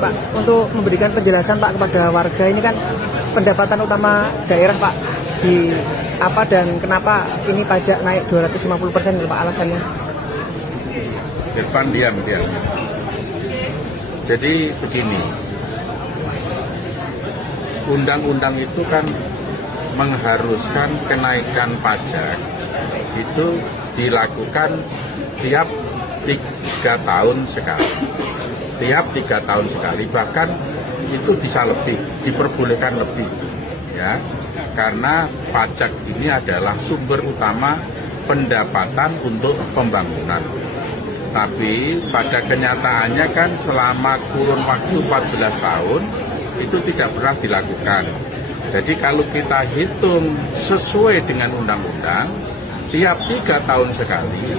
Pak, untuk memberikan penjelasan Pak kepada warga ini kan pendapatan utama daerah Pak di apa dan kenapa ini pajak naik 250% Pak alasannya? Irfan diam. Jadi begini, undang-undang itu kan mengharuskan kenaikan pajak itu dilakukan tiap 3 tahun sekali. Tiap 3 tahun sekali, bahkan itu bisa lebih, diperbolehkan lebih, ya, karena pajak ini adalah sumber utama pendapatan untuk pembangunan. Tapi pada kenyataannya kan selama kurun waktu 14 tahun itu tidak pernah dilakukan. Jadi kalau kita hitung sesuai dengan undang-undang, tiap 3 tahun sekali,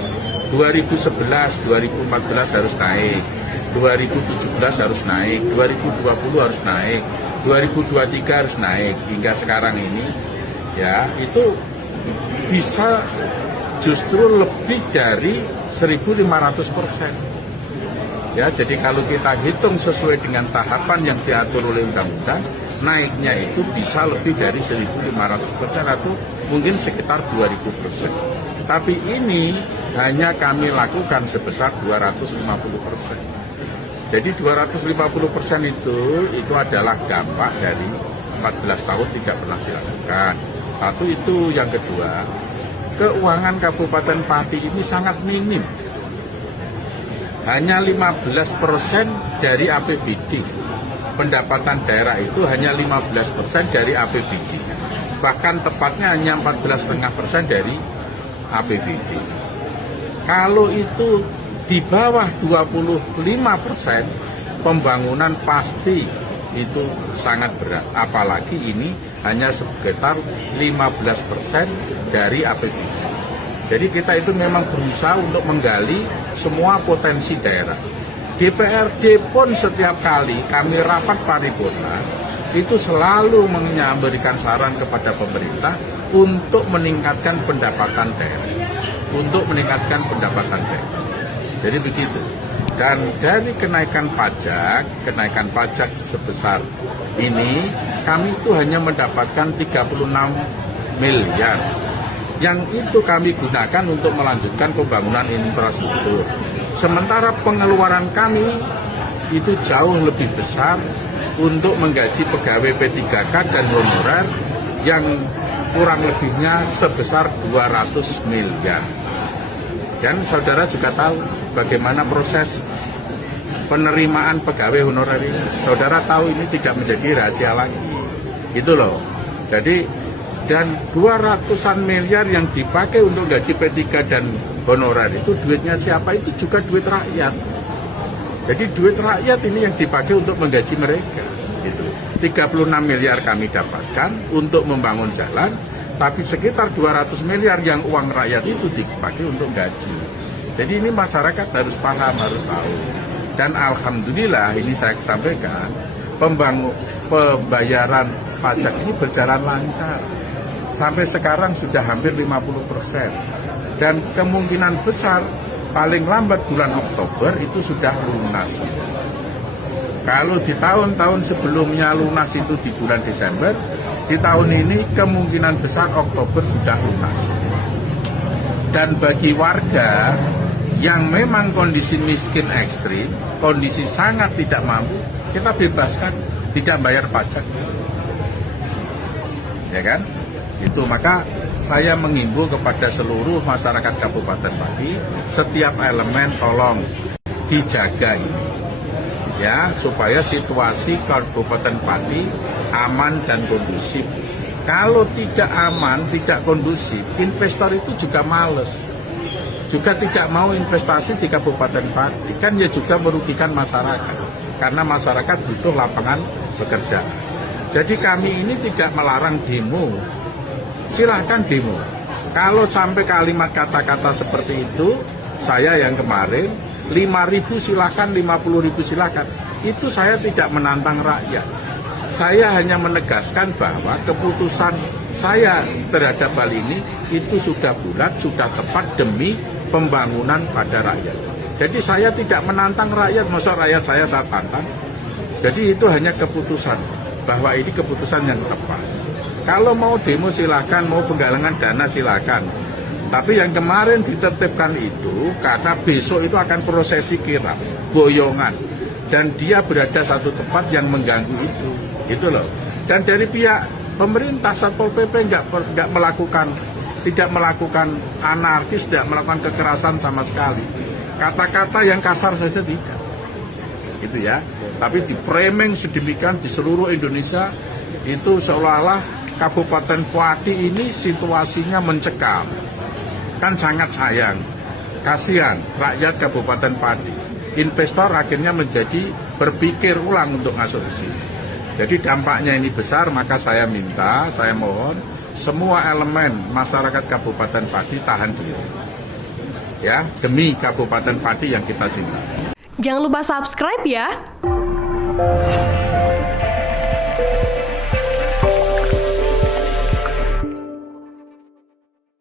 2011, 2014 harus naik, 2017 harus naik, 2020 harus naik, 2023 harus naik, hingga sekarang ini ya itu bisa justru lebih dari 1.500%. Ya, jadi kalau kita hitung sesuai dengan tahapan yang diatur oleh undang-undang, naiknya itu bisa lebih dari 1.500% atau mungkin sekitar 2.000%. Tapi ini hanya kami lakukan sebesar 250%. Jadi 250% itu adalah dampak dari 14 tahun tidak pernah dilakukan. Satu itu, yang kedua, keuangan Kabupaten Pati ini sangat minim. Hanya 15% dari APBD. Pendapatan daerah itu hanya 15% dari APBD. Bahkan tepatnya hanya 14,5% dari APBD. Kalau itu di bawah 25%, pembangunan pasti itu sangat berat. Apalagi ini hanya sekitar 15% dari APBD. Jadi kita itu memang berusaha untuk menggali semua potensi daerah. DPRD pun setiap kali kami rapat paripurna itu selalu memberikan saran kepada pemerintah untuk meningkatkan pendapatan daerah. Jadi begitu. Dan dari kenaikan pajak sebesar ini, kami itu hanya mendapatkan 36 miliar. Yang itu kami gunakan untuk melanjutkan pembangunan infrastruktur. Sementara pengeluaran kami itu jauh lebih besar untuk menggaji pegawai P3K dan honorer yang kurang lebihnya sebesar 200 miliar. Dan saudara juga tahu bagaimana proses penerimaan pegawai honorer ini. Saudara tahu ini tidak menjadi rahasia lagi. Gitu loh. Jadi, dan 200-an miliar yang dipakai untuk gaji P3 dan honorer itu duitnya siapa? Itu juga duit rakyat. Jadi duit rakyat ini yang dipakai untuk menggaji mereka. Gitu. 36 miliar kami dapatkan untuk membangun jalan, tapi sekitar 200 miliar yang uang rakyat itu dipakai untuk gaji. Jadi ini masyarakat harus paham, harus tahu. Dan alhamdulillah ini saya sampaikan, pembayaran pajak ini berjalan lancar. Sampai sekarang sudah hampir 50%. Dan kemungkinan besar paling lambat bulan Oktober itu sudah lunas. Kalau di tahun-tahun sebelumnya lunas itu di bulan Desember, di tahun ini kemungkinan besar Oktober sudah lunas. Dan bagi warga yang memang kondisi miskin ekstrim, kondisi sangat tidak mampu, kita bebaskan tidak bayar pajak. Ya kan? Itu maka saya menghimbau kepada seluruh masyarakat Kabupaten Pati, setiap elemen tolong dijaga ini. Ya, supaya situasi Kabupaten Pati aman dan kondusif. Kalau tidak aman, tidak kondusif, investor itu juga males. Juga tidak mau investasi di Kabupaten Pati. Kan ya juga merugikan masyarakat. Karena masyarakat butuh lapangan pekerjaan. Jadi kami ini tidak melarang demo. Silahkan demo. Kalau sampai kalimat kata-kata seperti itu, saya yang kemarin, 5.000 silakan, 50.000 silakan. Itu saya tidak menantang rakyat. Saya hanya menegaskan bahwa keputusan saya terhadap hal ini itu sudah bulat, sudah tepat demi pembangunan pada rakyat. Jadi saya tidak menantang rakyat, masa rakyat saya tantang. Jadi itu hanya keputusan, bahwa ini keputusan yang tepat. Kalau mau demo silakan, mau penggalangan dana silakan. Tapi yang kemarin ditertibkan itu karena besok itu akan prosesi kirap, boyongan, dan dia berada satu tempat yang mengganggu itu loh. Dan dari pihak pemerintah Satpol PP tidak melakukan anarkis, tidak melakukan kekerasan sama sekali. Kata-kata yang kasar saja tidak, gitu ya. Tapi di-framing sedemikian di seluruh Indonesia itu seolah-olah Kabupaten Pati ini situasinya mencekam. Kan sangat sayang, kasihan rakyat Kabupaten Pati. Investor akhirnya menjadi berpikir ulang untuk masuk ke sini. Jadi dampaknya ini besar, maka saya mohon semua elemen masyarakat Kabupaten Pati tahan diri. Ya, demi Kabupaten Pati yang kita cintai. Jangan lupa subscribe ya.